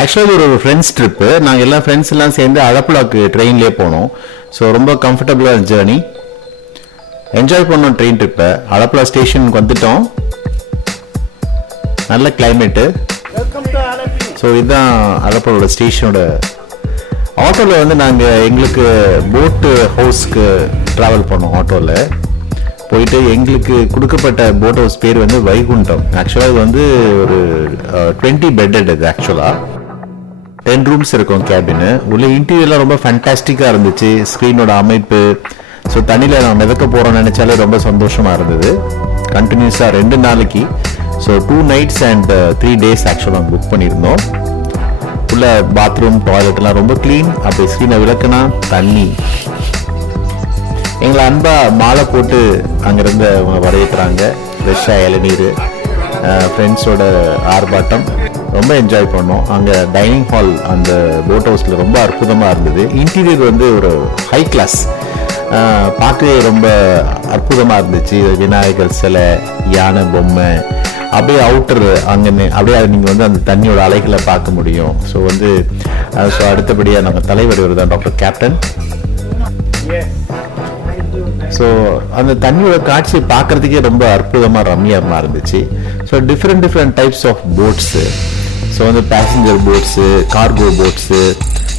ஆக்சுவலாக ஒரு friends trip. நாங்கள் எல்லா ஃப்ரெண்ட்ஸ் எல்லாம் சேர்ந்து அழப்புலாக்கு ட்ரெயின்லேயே போனோம். ஸோ ரொம்ப கம்ஃபர்டபுளாக ஜேர்னி, என்ஜாய் பண்ணோம் ட்ரெயின் ட்ரிப்பை. அழப்புலா ஸ்டேஷனுக்கு வந்துட்டோம். நல்ல கிளைமேட்டு. ஸோ இதுதான் அழப்புலோட ஸ்டேஷனோட. ஆட்டோவில் வந்து நாங்கள் எங்களுக்கு போட்டு ஹவுஸ்க்கு ட்ராவல் பண்ணோம். ஆட்டோவில் போயிட்டு எங்களுக்கு கொடுக்கப்பட்ட போட் ஹவுஸ் பேர் வந்து வைகுண்டம். ஆக்சுவலாக இது வந்து ஒரு 20 பெட்டட். இது ஆக்சுவலாக 10 ரூம்ஸ் இருக்கும் கேபின். உள்ள இன்டீரியர்லாம் ரொம்ப ஃபேண்டாஸ்டிக்காக இருந்துச்சு. ஸ்க்ரீனோட அமைப்பு. ஸோ தண்ணியில் நான் மிதக்க போகிறோம்னு நினச்சாலே ரொம்ப சந்தோஷமாக இருந்தது. கண்டினியூஸாக 2 நாளைக்கு, ஸோ 2 nights and 3 days ஆக்சுவலாக புக் பண்ணியிருந்தோம். உள்ள பாத்ரூம் டாய்லெட்லாம் ரொம்ப க்ளீன். அப்படி ஸ்க்ரீனை விளக்குனா தண்ணி. எங்களை அன்பா மாலை போட்டு அங்கேருந்து அவங்க வரவேற்கிறாங்க. ஃப்ரெஷ்ஷாக இளநீர், ஃப்ரெண்ட்ஸோட ஆர்ப்பாட்டம். ரொம்ப என்ஜாய் பண்ணோம். அங்கே டைனிங் ஹால் அந்த போட் ஹவுஸில் ரொம்ப அற்புதமாக இருந்தது. இன்டீரியர் வந்து ஒரு ஹை கிளாஸ், பார்க்கவே ரொம்ப அற்புதமாக இருந்துச்சு. விநாயகர் சிலை, யானை பொம்மை, அப்படியே அவுட்டர் அங்கே அப்படியே நீங்கள் வந்து அந்த தண்ணியோட அலைகளை பார்க்க முடியும். ஸோ வந்து ஸோ அடுத்தபடியாக நம்ம தலைவர் இவர் தான், டாக்டர் கேப்டன். ஸோ அந்த தண்ணியோட காட்சியை பார்க்குறதுக்கே ரொம்ப அற்புதமாக ரம்மியமாக இருந்துச்சு. So different types of boats. So வந்து passenger boats, cargo boats,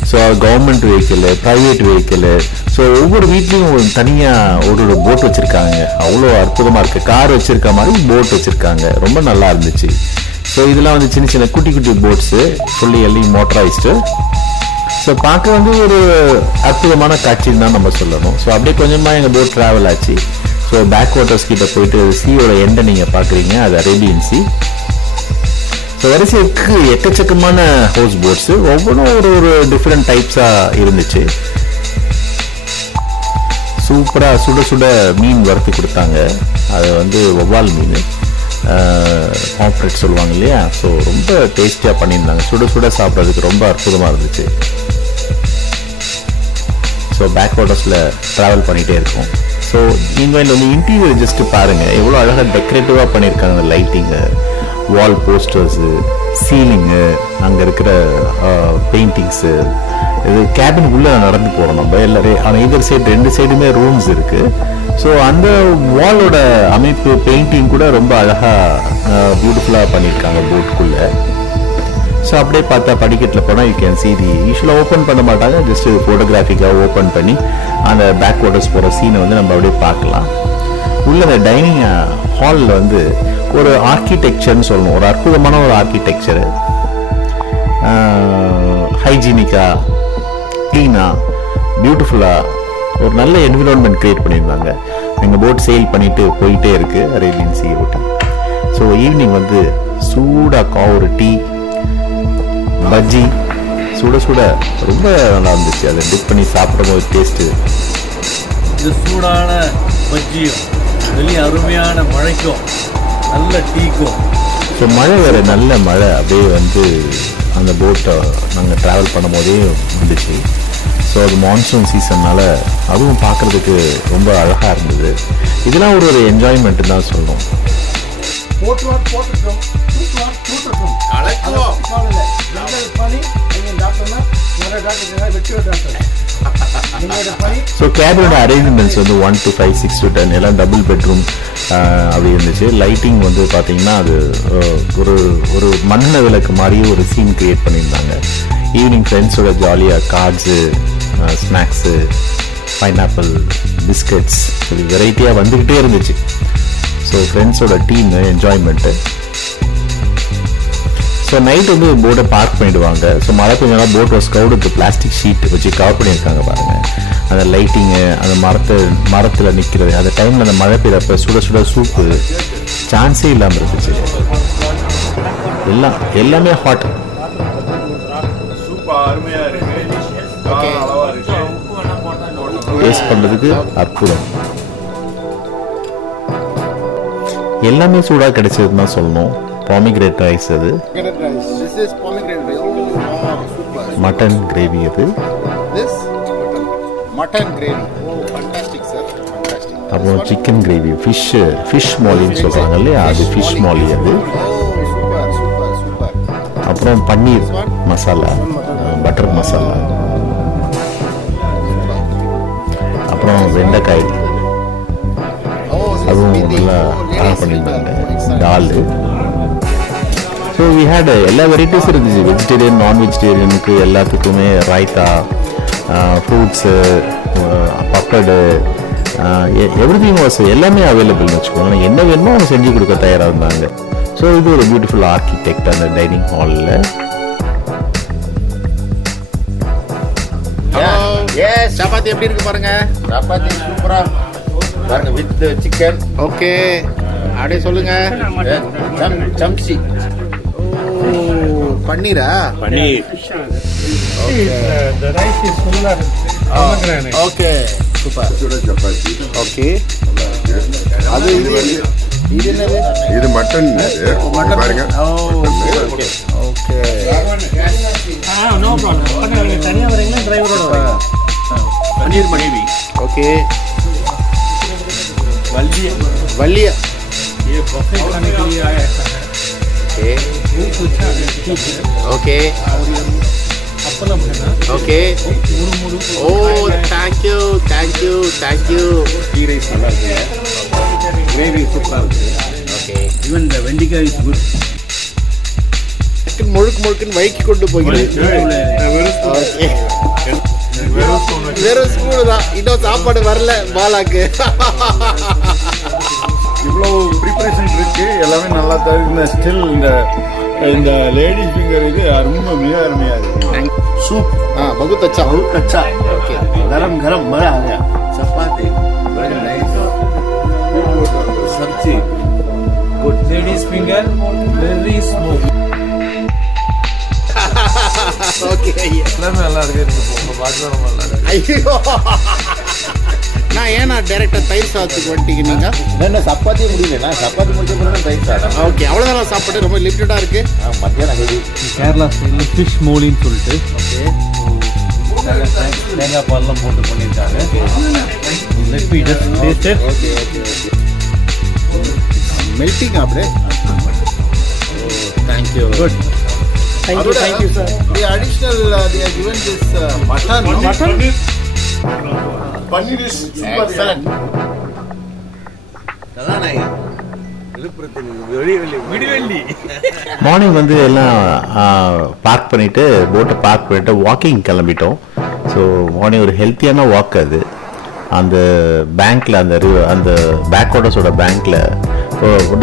so government vehicle, private vehicle. So ஒவ்வொரு வீட்லேயும் தனியாக ஒரு போட் வச்சுருக்காங்க. அவ்வளோ அற்புதமாக இருக்குது. கார் வச்சுருக்க மாதிரி போட் வச்சுருக்காங்க. ரொம்ப நல்லா இருந்துச்சு. ஸோ இதெல்லாம் வந்து சின்ன சின்ன குட்டி குட்டி போட்ஸு, ஃபுல்லி எல்லாம் மோட்டரைஸ்டு. ஸோ பார்க்க வந்து ஒரு அற்புதமான காட்சின்னு தான் நம்ம சொல்லணும். ஸோ அப்படியே கொஞ்சமாக எங்கள் போட் ட்ராவல் ஆச்சு. ஸோ பேக் வாட்டர்ஸ் கிட்ட போயிட்டு சீயோட எண்டை நீங்கள் பார்க்குறீங்க, அது அரேபியன் சி. ஸோ வரிசைக்கு எக்கச்சக்கமான ஹவுஸ் போட்ஸு, ஒவ்வொன்றும் ஒரு டிஃப்ரெண்ட் டைப்ஸாக இருந்துச்சு. சூப்பராக சுட சுட மீன் வறுத்து கொடுத்தாங்க. அது வந்து வவ்வால் மீன், பாம்ப்ரெட் சொல்லுவாங்க இல்லையா. ஸோ ரொம்ப டேஸ்டியாக பண்ணியிருந்தாங்க. சுட சுட சாப்பிட்றதுக்கு ரொம்ப அற்புதமாக இருந்துச்சு. ஸோ பேக் வாட்டர்ஸில் ட்ராவல் பண்ணிகிட்டே இருக்கோம். ஸோ நீங்கள் வந்து இன்டீரியர் ஜஸ்ட்டு பாருங்கள், எவ்வளோ அழகாக டெக்கரேட்டிவாக பண்ணியிருக்காங்க. அந்த லைட்டிங்கு, வால் போஸ்டர்ஸு, சீலிங்கு, அங்கே இருக்கிற பெயிண்டிங்ஸு. இது கேபின் உள்ளே நடந்து போகிறோம் நம்ம எல்லாரும். ஆனால் இதர் சைடு 2 சைடுமே ரூம்ஸ் இருக்குது. ஸோ அந்த வாலோட அமைப்பு, பெயிண்டிங் கூட ரொம்ப அழகாக பியூட்டிஃபுல்லாக பண்ணியிருக்காங்க போட்டுக்குள்ளே. ஸோ அப்படியே பார்த்தா படிக்கட்டில் போனால் யூ கேன் சி தி, யூஸ்வலாக ஓப்பன் பண்ண மாட்டாங்க, ஜஸ்ட் ஃபோட்டோகிராஃபிக்காக ஓப்பன் பண்ணி அந்த பேக் வாட்டர்ஸ் போகிற சீனை வந்து நம்ம அப்படியே பார்க்கலாம். உள்ள அந்த டைனிங் ஹாலில் வந்து ஒரு ஆர்கிடெக்சர்னு சொல்லணும், ஒரு அற்புதமான ஒரு ஆர்கிடெக்சரு. ஹைஜீனிக்காக, க்ளீனாக, பியூட்டிஃபுல்லாக ஒரு நல்ல என்விரான்மெண்ட் க்ரியேட் பண்ணியிருந்தாங்க. எங்கள் போட் செயில் பண்ணிட்டு போயிட்டே இருக்குது அரேபியன் சி ரூட்டை. ஸோ ஈவினிங் வந்து சூடாக ஒரு டீ, பஜ்ஜி, சுட சுட ரொம்ப நல்லா இருந்துச்சு. அதை டிப் பண்ணி சாப்பிடும் போது டேஸ்ட்டு. இது சூடான பஜ்ஜியும் வெளியே அருமையான மழைக்கும் நல்ல டீக்கும். ஸோ மழை வேறு, நல்ல மழை அப்படியே வந்து அந்த போட்டை நாங்கள் ட்ராவல் பண்ணும் போதே வந்துச்சு. ஸோ அது மான்சூன் சீசன்னால் அதுவும் பார்க்குறதுக்கு ரொம்ப அழகாக இருந்தது. இதெல்லாம் ஒரு என்ஜாய்மெண்ட்டு தான் சொல்லணும். ஸோ கேபினோட அரேஞ்ச்மெண்ட்ஸ் வந்து 1 to 5, 6 to 10 எல்லாம் டபுள் பெட்ரூம் அப்படி இருந்துச்சு. லைட்டிங் வந்து பார்த்தீங்கன்னா அது ஒரு மண்ணெண்ண விளக்கு மாதிரியே ஒரு சீன் கிரியேட் பண்ணியிருந்தாங்க. ஈவினிங் ஃப்ரெண்ட்ஸோட ஜாலியாக கார்ட்ஸு, ஸ்நாக்ஸு, பைனாப்பிள், பிஸ்கட்ஸ், இப்படி வெரைட்டியாக வந்துக்கிட்டே இருந்துச்சு. ஸோ ஃப்ரெண்ட்ஸோட டீம் என்ஜாய்மெண்ட்டு. ஸோ நைட் வந்து போட்டை பார்க் பண்ணிவிடுவாங்க. ஸோ மழை பெஞ்சலாம் boat was covered with plastic sheet வச்சு கவர் பண்ணியிருக்காங்க பாருங்கள். அந்த லைட்டிங்கு, அந்த மரத்தில் நிற்கிறது, அந்த டைமில் அந்த மழை பெய்யறப்ப சுட சுட சூப்பு சான்ஸே இல்லாமல் இருந்துச்சு. எல்லாமே ஹாட். டேஸ்ட் பண்ணுறதுக்கு அற்புதம். எல்லாமே சூடாக கிடைச்சதுன்னு தான் சொல்லணும். pomegranate rice அது, this is pomegranate rice. Oh, super. Mutton gravy அது, This mutton gravy. Oh, fantastic sir, fantastic. அப்புறம் சிக்கன் கிரேவி, ஃபிஷ் மாலின்னு சொல்கிறாங்க இல்லையா, அது ஃபிஷ் மாலி அது. Oh, super. அப்புறம் பன்னீர், மசாலா, பட்டர் மசாலா, அப்புறம் வெண்டைக்காய் அதுவும் நல்லா ஆட் பண்ணியிருந்தாங்க, டால். ஸோ வி ஹேட் எல்லா வெரைட்டிஸ் இருந்துச்சு, வெஜிடேரியன் நான் வெஜிடேரியனுக்கு எல்லாத்துக்குமே. ரைத்தா, ஃப்ரூட்ஸு, பப்படு, எவ்ரிதிங் வாஸ் எல்லாமே அவைலபிள்னு வச்சுக்கோங்க. என்ன வேணுமோ அவங்க செஞ்சு கொடுக்க தயாராக இருந்தாங்க. ஸோ இது ஒரு பியூட்டிஃபுல் ஆர்கிடெக்ட் அந்த டைனிங் ஹாலில். சப்பாத்தி எப்படி இருக்கு பாருங்க. சப்பாத்தி சூப்பரா பாருங்க, வித் சிக்கன். ஓகே, அப்படியே சொல்லுங்க. சம்சி பன்னீரா? பன்னீர். Okay, super. ஓகே, அது இது என்னது? இது மட்டன். மட்டன் பாருங்க. Okay okay. பன்னீர் மனைவி. ஓகே, வள்ளியா? Okay okay. Oh, thank you thank you thank you. Ghee rice நல்லா இருக்கு, கிரேவி சூப்பரா இருக்கு. ஓகே, ஈவன் த வெண்டிக்காய் இஸ் குட். முழுக்குன்னு வைக்கி கொண்டு போகிறேன். ஓகே, வெறும் ஸ்பூனு தான், இன்னும் சாப்பாடு வரல பாலாக்கு. இவ்வளோ ப்ரிப்பரேஷன் இருக்கு, எல்லாமே நல்லா தான் இருக்கு. ஸ்டில் இந்த லேடிஸ் ஃபிங்கர் இது ரொம்ப மிக அருமையாக இருக்கு. सूप, हाँ बहुत अच्छा, बहुत अच्छा. ओके. गरम गरम मजा आ गया. चपाती वेरी नाइस, सब्जी Good. Ladies finger, very smooth. Okay. எல்லாமே நல்லா இருக்கு. உங்க பாட்டும் நல்லா இருக்கு. ஐயோ, நான் ஏன்னா டைரக்டர் தயிர் சாதத்துக்கு வந்துட்டீங்க நீங்க? என்ன சப்பாத்தி முடியல, சப்பாத்தி முடிச்ச பிறகு ரைஸ் சாதம். ஓகே, அவ்வளோதான் சாப்பாடு, ரொம்ப லிமிட்டடாக இருக்கு. மத்தியானம் ஹெவி. கேரளா ஸ்டைலில் ஃபிஷ் மோலின்னு சொல்லிட்டு ஓகே, தேங்காய் பால்லாம் போட்டு பண்ணியிருக்காங்க. Let me just taste it. Okay okay okay. Melting அப்படியே. Thank you. Good. Thank you, sir. The additional, they are given this mutton. Paneer is Excellent. Morning வந்து எல்லாம் பார்க் பண்ணிவிட்டு போட்டை பார்க் பண்ணிவிட்டு வாக்கிங் கிளம்பிட்டோம். ஸோ மார்னிங் ஒரு ஹெல்த்தியான வாக் அது. அந்த பேங்க்கில் அந்த பேக் வாட்டர்ஸோட பேங்க்கில்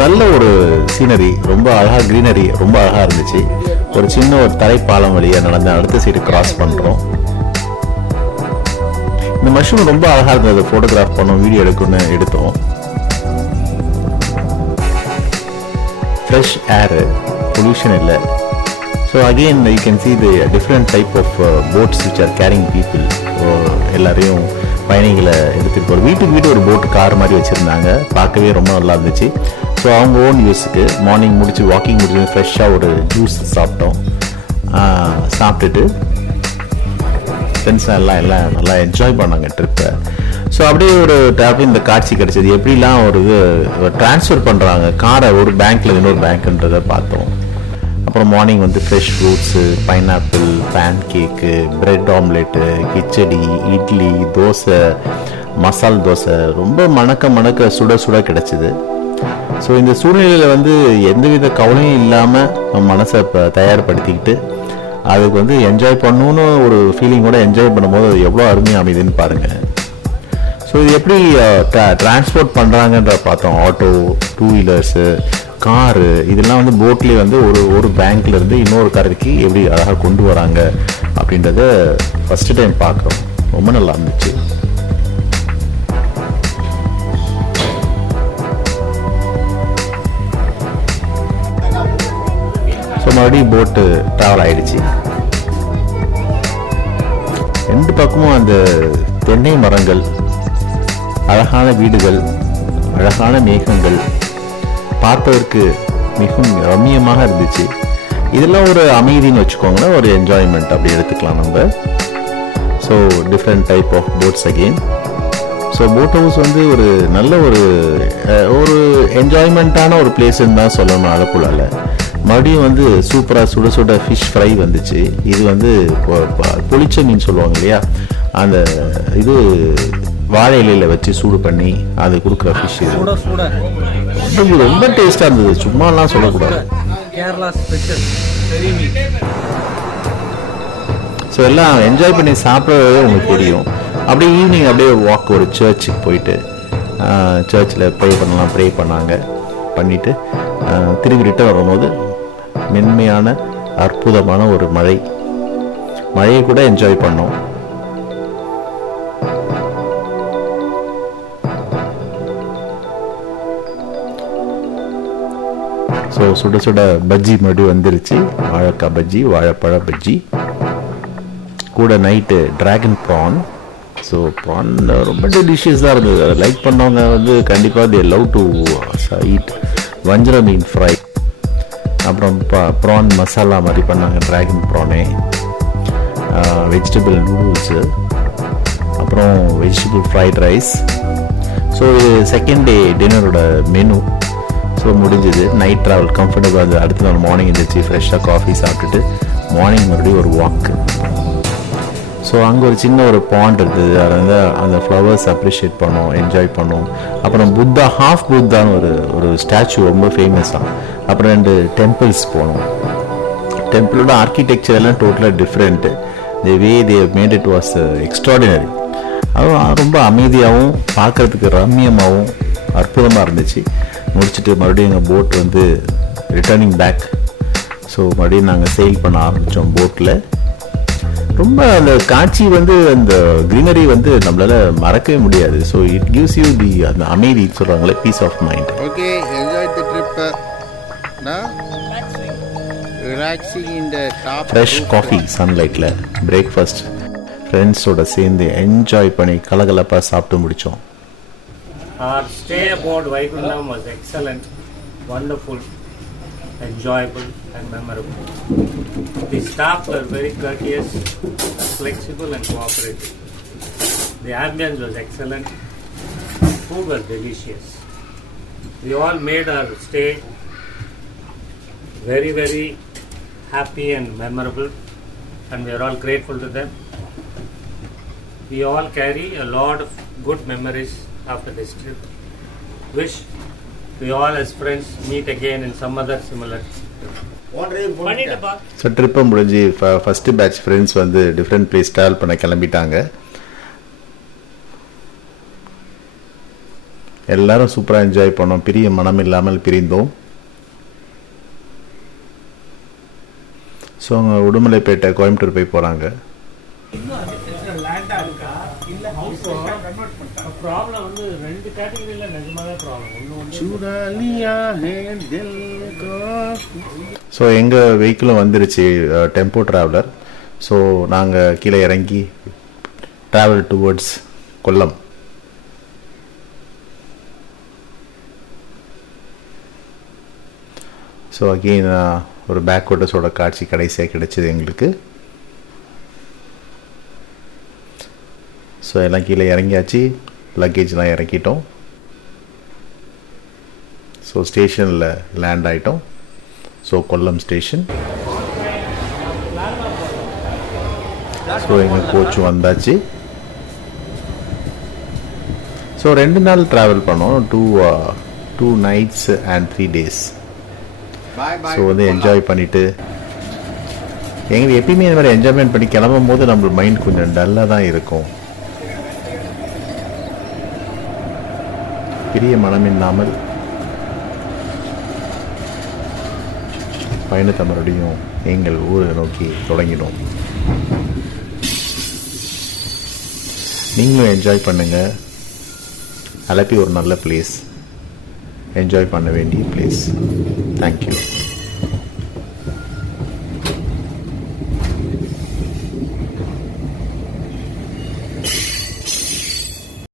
நல்ல ஒரு சீனரி, ரொம்ப அழகாக க்ரீனரி ரொம்ப அழகாக இருந்துச்சு. ஒரு சின்ன ஒரு தரைப்பாலம் வழியாக நடந்து அடுத்த சைடு கிராஸ் பண்ணுறோம். இந்த மஷ்ரூம் ரொம்ப அழகாக இருந்தது, ஃபோட்டோகிராஃப் பண்ணோம், வீடியோ எடுத்தோம். ஃப்ரெஷ் ஏரு, பொல்யூஷன் இல்லை. So again you can see the different type of boats which are carrying people. எல்லாரையும் பயணிகளை எடுத்துகிட்டு போகிற வீட்டுக்கு ஒரு போட்டு கார் மாதிரி வச்சுருந்தாங்க, பார்க்கவே ரொம்ப நல்லா இருந்துச்சு. ஸோ அவங்க ஓன் யூஸுக்கு மார்னிங் வாக்கிங் முடிச்சு ஃப்ரெஷ்ஷாக ஒரு ஜூஸ் சாப்பிட்டோம். சாப்பிட்டுட்டு ஃப்ரெண்ட்ஸ் எல்லாம் நல்லா என்ஜாய் பண்ணாங்க ட்ரிப்பை. ஸோ அப்படியே ஒரு டாப்பில் இந்த காட்சி கிடச்சிது, எப்படிலாம் ஒரு இது ட்ரான்ஸ்ஃபர் பண்ணுறாங்க காரை ஒரு பேங்க்கில் இன்னொரு பேங்க்குன்றதை பார்த்தோம். அப்புறம் மார்னிங் வந்து ஃப்ரெஷ் ஃப்ரூட்ஸு, பைனாப்பிள், பேன் கேக்கு, பிரெட் ஆம்லெட்டு, கிச்சடி, இட்லி, தோசை, மசால் தோசை ரொம்ப மணக்க சுட கிடச்சிது. ஸோ இந்த சூழ்நிலையில் வந்து எந்தவித கவலையும் இல்லாமல் நம்ம மனசை தயார்படுத்திக்கிட்டு அதுக்கு வந்து என்ஜாய் பண்ணணுன்னு ஒரு ஃபீலிங்கோட என்ஜாய் பண்ணும்போது அது எவ்வளோ அருமையாக அமைதுன்னு பாருங்கள். ஸோ இது எப்படி டிரான்ஸ்போர்ட் பண்ணுறாங்கன்ற பார்த்தோம். ஆட்டோ, டூ வீலர்ஸு, காரு, இதெல்லாம் வந்து போட்லேயே வந்து ஒரு பேங்க்லேருந்து இன்னொரு கரைக்கு எப்படி அழகாக கொண்டு வராங்க அப்படின்றத ஃபஸ்ட்டு டைம் பார்க்குறோம். ரொம்ப நல்லா இருந்துச்சு. ஸோ மறுபடியும் போட்டு ட்ராவல் ஆகிடுச்சு. ரெண்டு பக்கமும் அந்த தென்னை மரங்கள், அழகான வீடுகள், அழகான மேகங்கள் பார்ப்பதற்கு மிகவும் ரம்மியமாக இருந்துச்சு. இதெல்லாம் ஒரு அமைதின்னு வச்சுக்கோங்களேன், ஒரு என்ஜாய்மெண்ட் அப்படி எடுத்துக்கலாம் நம்ம. So different type of boats again. So boat house வந்து ஒரு நல்ல ஒரு என்ஜாய்மெண்ட்டான ஒரு பிளேஸ்ன்னு தான் சொல்லணும் ஆலப்புழாவில். மறுபடியும் வந்து சூப்பராக சுட சுட ஃபிஷ் ஃப்ரை வந்துச்சு. இது வந்து பொளிச்ச மீன் சொல்லுவாங்க இல்லையா, அந்த இது வாழை இலையில் வச்சு சூடு பண்ணி அது கொடுக்குற ஃபிஷ். இது ரொம்ப டேஸ்டாக இருந்தது, சும்மாலாம் சொல்லக்கூடாது. Kerala special very meet. So எல்லாம் என்ஜாய் பண்ணி சாப்பிட்றதே உங்களுக்கு தெரியும். அப்படியே ஈவினிங் அப்படியே வாக் ஒரு சர்ச்சுக்கு போயிட்டு சர்ச்சில் ப்ரே பண்ணாங்க. பண்ணிவிட்டு திரும்பி ரிட்டர்ன் வரும்போது மென்மையான அற்புதமான ஒரு மழையை கூட என்ஜாய் பண்ணோம். ஸோ சுட சுட பஜ்ஜி மறுபடியும் வந்துருச்சு. வாழைக்காய் பஜ்ஜி, வாழைப்பழ பஜ்ஜி, கூட night dragon prawn. So prawn ரொம்ப டெலிஷியஸாக இருந்தது. அதை லைக் பண்ணவங்க வந்து கண்டிப்பாக தே லவ் டு ஈட் வஞ்சர மீன் ஃப்ரை. அப்புறம் ப்ரான் மசாலா மாதிரி பண்ணாங்க, ட்ராகன் ப்ரானே, வெஜிடபிள் நூடுல்ஸு, அப்புறம் வெஜிடபிள் ஃப்ரைட் ரைஸ். ஸோ இது செகண்ட் டே டின்னரோட மெனு. ஸோ முடிஞ்சது. நைட் ட்ராவல் கம்ஃபர்டபுளாக இருந்தது. அடுத்த நாள் மார்னிங் எழுந்திரிச்சு ஃப்ரெஷ்ஷாக காஃபி சாப்பிட்டுட்டு மார்னிங் மறுபடியும் ஒரு வாக்கு. ஸோ அங்கே ஒரு சின்ன ஒரு பாண்ட் இருந்தது, அதை வந்து அந்த ஃப்ளவர்ஸ் அப்ரிஷியேட் பண்ணோம், என்ஜாய் பண்ணோம். அப்புறம் புத்தா, ஹாஃப் புத்தான்னு ஒரு ஸ்டாச்சு ரொம்ப ஃபேமஸாக. அப்புறம் 2 டெம்பிள்ஸ் போனோம். டெம்பிளோட ஆர்கிடெக்சர் எல்லாம் டோட்டலாக different. The way they made it was extraordinary. அதுவும் ரொம்ப அமைதியாகவும் பார்க்குறதுக்கு ரம்மியமாகவும் அற்புதமாக இருந்துச்சு. முடிச்சுட்டு மறுபடியும் எங்கள் போட் வந்து ரிட்டர்னிங் பேக். ஸோ மறுபடியும் நாங்கள் செயில் பண்ண ஆரம்பித்தோம் போட்டில். ரொம்ப அந்த காட்சி வந்து அந்த க்ரீனரி வந்து நம்மளால மறக்கவே முடியாது. So it gives you the அந்த அமைதி சொல்கிறாங்களே, peace of mind. Okay, enjoy the trip. Relaxing in the top. Fresh coffee சன்லைட்டில் பிரேக்ஃபாஸ்ட் ஃப்ரெண்ட்ஸோட சேர்ந்து என்ஜாய் பண்ணி கலகலப்பாக சாப்பிட்டு முடித்தோம். Our stay aboard Vaikundam was excellent, wonderful, enjoyable and memorable. The staff were very courteous, flexible and cooperative. The ambience was excellent. Food was delicious. We all made our stay very, very happy and memorable, and we are all grateful to them. We all carry a lot of good memories after this trip. Wish we all as friends meet again in some other similar. So ட்ரிப்பை முடிஞ்சு first batch friends வந்து different place travel பண்ண கிளம்பிட்டாங்க. எல்லாரும் சூப்பராக enjoy பண்ணோம். பிரிய மனம் இல்லாமல் பிரிந்தோம். ஸோ அவங்க உடுமலைப்பேட்டை, கோயம்புத்தூர் போய் போகிறாங்க. ப்ராப்ளம் வந்து 2 கேட்டகரியில நிஜமாவே ப்ராப்ளம். ஸோ எங்கள் வெஹிக்கிளும் வந்துருச்சு, டெம்போ ட்ராவலர். ஸோ நாங்கள் கீழே இறங்கி travel towards Kollam. So again ஒரு பேக் வாட்டர்ஸோட காட்சி கடைசியாக கிடைச்சது எங்களுக்கு. ஸோ எல்லாம் கீழே இறங்கியாச்சு, லக்கேஜ்லாம் இறக்கிட்டோம். ஸோ ஸ்டேஷனில் லேண்ட் ஆகிட்டோம். So Kollam station. ஸோ எங்கள் கோச் வந்தாச்சு. ஸோ 2 நாள் ட்ராவல் பண்ணோம், 2 nights and 3 days. ஸோ வந்து என்ஜாய் பண்ணிவிட்டு எங்களுக்கு எப்பயுமே இந்த மாதிரி என்ஜாய்மெண்ட் பண்ணி கிளம்பும் போது நம்ம மைண்ட் கொஞ்சம் டல்லாக தான் இருக்கும். பெரிய மனமில்லாமல் பயணத்தை மறுபடியும் எங்கள் ஊரை நோக்கி தொடங்கினோம். நீங்களும் என்ஜாய் பண்ணுங்கள். அலப்பி ஒரு நல்ல பிளேஸ், என்ஜாய் பண்ண வேண்டிய பிளேஸ். தேங்க்யூ.